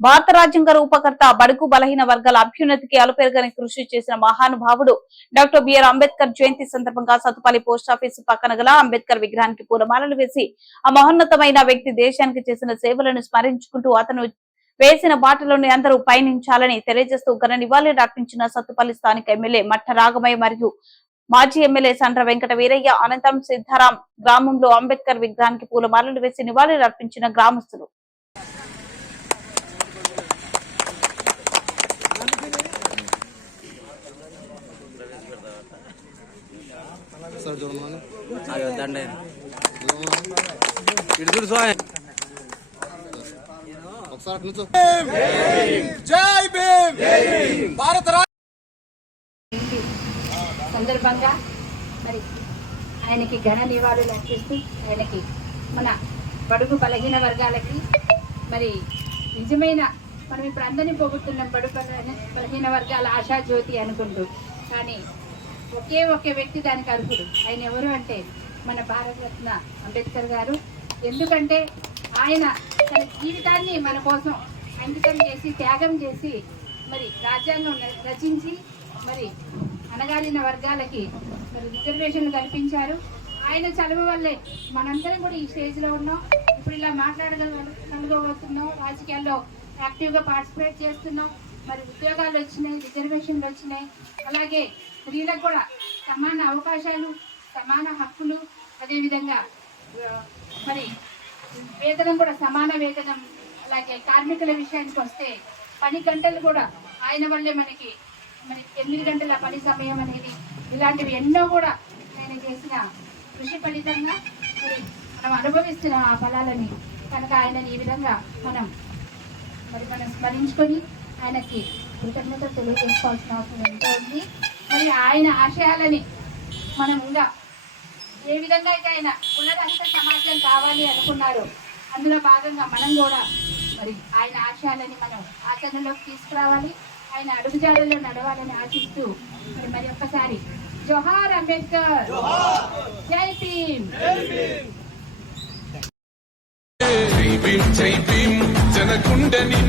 భారత రాజ్యాంగ రూపకర్త, బడుగు బలహీన వర్గాల అభ్యున్నతికి అలుపెరగని కృషి చేసిన మహానుభావుడు డాక్టర్ బిఆర్ అంబేద్కర్ జయంతి సందర్భంగా సత్తుపల్లి పోస్టాఫీసు పక్కన గల అంబేద్కర్ విగ్రహానికి పూలమాలలు వేసి ఆ మహోన్నతమైన వ్యక్తి దేశానికి చేసిన సేవలను స్మరించుకుంటూ అతను వేసిన బాటలోని అందరూ పయనించాలని తెలియజేస్తూ ఘన నివాళులు అర్పించిన సత్తుపల్లి స్థానిక ఎమ్మెల్యే మట్ట రాగమయ్య మరియు మాజీ ఎమ్మెల్యే సండ్ర వెంకట వీరయ్య అనంతం సిద్ధారాం గ్రామంలో అంబేద్కర్ విగ్రహానికి పూలమాలలు వేసి నివాళులు అర్పించిన గ్రామస్తులు. సందర్భంగా మరి ఆయనకి ఘన నివాళులు అర్పిస్తూ ఆయనకి మన బడుగు బలహీన వర్గాలకి మరి నిజమైన మనం ఇప్పుడు అందరినీ పోగొట్టున్నాం బడుగు బలహీన వర్గాల ఆశాజ్యోతి అనుకుంటూ, కానీ ఒకే వ్యక్తి దానికి అర్హుడు. ఆయన ఎవరు అంటే మన భారతరత్న అంబేద్కర్ గారు. ఎందుకంటే ఆయన తన జీవితాన్ని మన కోసం అంకితం చేసి త్యాగం చేసి మరి రాజ్యాంగం రచించి మరి అణగారిన వర్గాలకి మరి రిజర్వేషన్లు కల్పించారు. ఆయన చదువు వల్లే మనందరం కూడా ఈ స్టేజ్లో ఉన్నాం, ఇప్పుడు ఇలా మాట్లాడగలుగుతున్నాం, రాజకీయాల్లో యాక్టివ్గా పార్టిసిపేట్ చేస్తున్నాం, మరి ఉద్యోగాలు వచ్చినాయి, రిజర్వేషన్లు వచ్చినాయి. అలాగే స్త్రీలకు కూడా సమాన అవకాశాలు, సమాన హక్కులు, అదేవిధంగా మరి వేతనం కూడా సమాన వేతనం. అలాగే కార్మికుల విషయానికి వస్తే పని గంటలు కూడా ఆయన వల్లే మనకి 8 గంటల పని సమయం అనేది, ఇలాంటివి ఎన్నో కూడా ఆయన చేసిన కృషి ఫలితంగా మనం అనుభవిస్తున్నాం ఆ ఫలాలని. కనుక ఆయనని ఈ విధంగా మనం స్మరించుకొని ఆయనకి కృతజ్ఞత తెలియజేసుకోవాల్సిన అవసరం ఎంతో ఉంది. మరి ఆయన ఆశయాలని మనం ఇంకా ఏ విధంగా అయితే ఆయన కులరహిత సమాజం కావాలి అనుకున్నారో అందులో భాగంగా మనం కూడా మరి ఆయన ఆశయాలని మనం ఆచరణలోకి తీసుకురావాలి, ఆయన అడుగుజాడల్లో నడవాలని ఆశిస్తూ మరి ఒక్కసారి జోహార్ అంబేద్కర్, జై భీమ్. జై భీమ్ జై భీమ్ జనకుండని